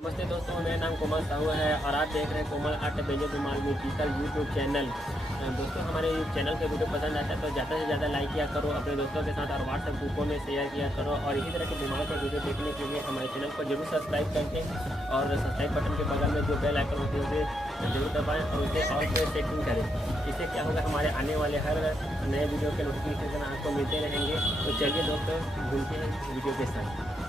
नमस्ते दोस्तों, मेरा नाम कोमल साहू है और आप देख रहे हैं Komal art banjo Dhumal musical YouTube channel. दोस्तों, हमारे चैनल के वीडियो पसंद आता है तो ज़्यादा से ज़्यादा लाइक किया करो अपने दोस्तों के साथ और व्हाट्सएप ग्रुपों में शेयर किया करो। और इसी तरह के धुमाल का वीडियो देखने के लिए हमारे चैनल को जरूर सब्सक्राइब करके और सब्सक्राइब बटन के बगल में जो बेल आइकन होती है उसे जरूर दबाएँ और उसे ऑल पे सेटिंग करें। इससे क्या होगा, हमारे आने वाले हर नए वीडियो के नोटिफिकेशन आपको मिलते रहेंगे। तो चलिए दोस्तों, घूमते हैं वीडियो के साथ।